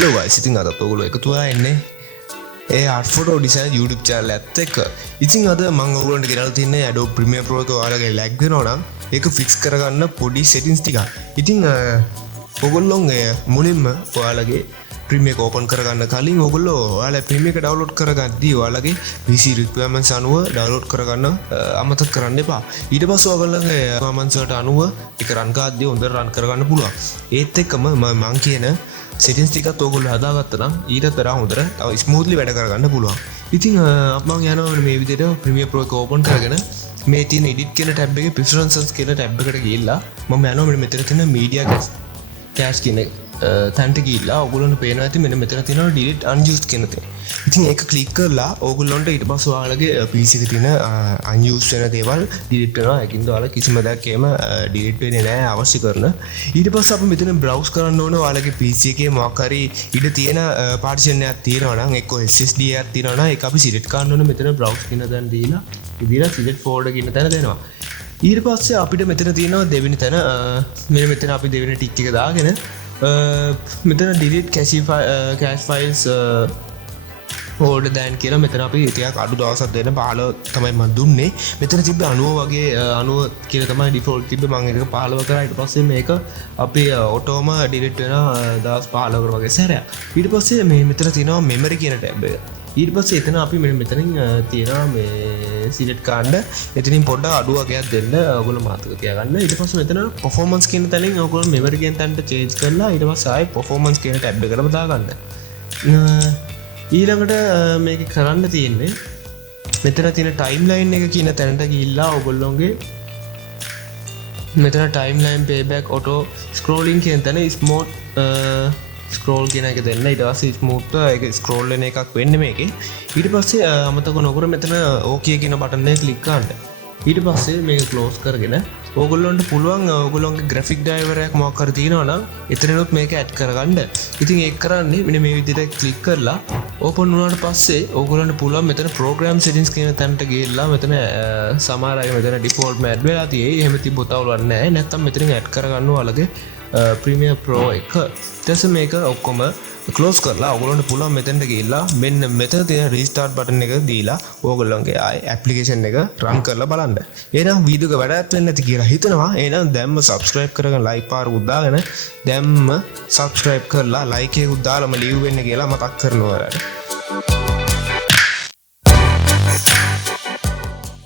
Hello guys, ඉතින් අදත් ඔයගොල්ලෝ එකතු වෙලා ඉන්නේ ඒ art photo design YouTube channel එකත් එක්ක. ඉතින් අද මම ඔයගොල්ලන්ට ගෙනල්ලා තින්නේ Adobe Premiere Pro එක ඔයාලගේ lag වෙනවා නම් ඒක fix කරගන්න පොඩි settings ටිකක්. ඉතින් ඔයගොල්ලෝගේ මුලින්ම ඔයාලගේ Premiere එක open කරගන්න කලින් ඔයගොල්ලෝ ඔයාලා Premiere එක download කරගන්නදී ඔයාලගේ PC requirements අනුව download කරගන්න අමතක කරන්න එපා. ඊට පස්සේ ඔයගොල්ලෝගේ requirements වලට අනුව ඒක run කරද්දී හොඳට run කරගන්න පුළුවන්. ඒත් එක්කම මම කියන settings ටිකත් ඔයගොල්ලෝ හදාගත්තා නම් ඊට වඩා හොඳට තව smoothly වැඩ කරගන්න පුළුවන්. ඉතින් මම යනවා මේ විදිහට Premiere Pro එක open කරගෙන මේ තියෙන edit කියන tab එකේ preferences කියන tab එකට ගිහිල්ලා මම යනවා මෙතන තියෙන media cache කියන තැනට ගිහිල්ලා ඔයගොල්ලන්ට පේනවා ඇති මෙන්න මෙතන තියෙනවා delete unused කියන තැන. ඉතින් ඒක ක්ලික් කරලා ඔයගොල්ලන්ට ඊට පස්සේ ඔයාලගේ PC එකේ තියෙන unused වෙන දේවල් delete වෙනවා. ඒකින්ද ඔයාලා කිසිම දෙයක් එහෙම delete වෙන්නේ නැහැ අවශ්‍ය කරන. ඊට පස්සේ අපි මෙතන browse කරන්න ඕන ඔයාලගේ PC එකේ මොකක් හරි ඉඩ තියෙන partition එකක් තියෙනවා නම් එක්ක SSD එකක් තියෙනවා නම් ඒක අපි select කරන්න ඕන මෙතන browse කියන තැන දීලා ඉතින් select folder කියන තැන දෙනවා. ඊට පස්සේ අපිට මෙතන තියෙනවා දෙවෙනි තැන මෙන්න මෙතන අපි දෙවෙනි ටික් එක දාගෙන මෙතන delete cache files older than කියලා මෙතන අපි ටිකක් අඩු දවසක් දෙන්න 15 තමයි මම දුන්නේ. මෙතන තිබ්බ 90 වගේ 90 කියලා තමයි default තිබ්බ. මම ඒක 15 කරා. ඊට පස්සේ මේක අපි ඔටෝම delete වෙන දවස් 15කට වගේ සැරයක්. ඊට පස්සේ මේ මෙතන තියෙනවා memory කියන tab එක. ඊට පස්සේ එතන අපි මෙතනින් තියෙනවා මේ select කාණ්ඩ. එතනින් පොඩ්ඩක් අඩු වගේක් දෙන්න ඔයගොල්ලෝ මතක තියාගන්න. ඊට පස්සේ මෙතන performance කියන තැනින් ඔයගොල්ලෝ memory කියන තැනට change කරලා ඊට පස්සේ ආයේ performance කියන tab එකටම දාගන්න. ඊළඟට මේක කරන්න තියෙන්නේ මෙතන තියෙන timeline එක කියන තැනට ගිහිල්ලා ඔයගොල්ලෝගේ මෙතන timeline playback auto scrolling කියන තැන smooth ස්ක්‍රෝල් කියන එක දෙන්න. ඊට පස්සේ ස්මූත් එක ස්ක්‍රෝල් වෙන එකක් වෙන්නේ මේකේ. ඊට පස්සේ අමතක නොකර මෙතන ඕකේ කියන බටන් එක ක්ලික් කරන්න. ඊට පස්සේ මේක ක්ලෝස් කරගෙන ඕගොල්ලන්ට පුළුවන් ඕගොල්ලන්ගේ graphic driver එකක් මොකක් හරි තියෙනවා නම් එතනනොත් මේක ඇඩ් කරගන්න. ඉතින් ඒක කරන්නේ මෙන්න මේ විදිහට ක්ලික් කරලා ඕපන් වුණාට පස්සේ ඕගොල්ලන්ට පුළුවන් මෙතන program settings කියන තැනට ගිහිල්ලා මෙතන සමහර අය මෙතන default ම ඇඩ් වෙලා තියෙයි. එහෙම තිබ්බොත් අවුලක් නැහැ. නැත්තම් මෙතනින් ඇඩ් කරගන්න ඔයාලගේ Premiere Pro එක. ඊට මේක ඔක්කොම ක්ලෝස් කරලා ඔයගොල්ලන්ට පුළුවන් මෙතනට ගිහිල්ලා මෙන්න මෙතන තියෙන restart button එක දීලා ඔයගොල්ලන්ගේ ආයේ application එක run කරලා බලන්න. එහෙනම් වීඩියෝ එක වැඩක් වෙන්නේ නැති කියලා හිතනවා. එහෙනම් දැම්ම subscribe කරගෙන like පාරකුත් දාගෙන දැම්ම subscribe කරලා like එකකුත් දාලාම leave වෙන්න කියලා මතක් කරනවා ඔයාලට.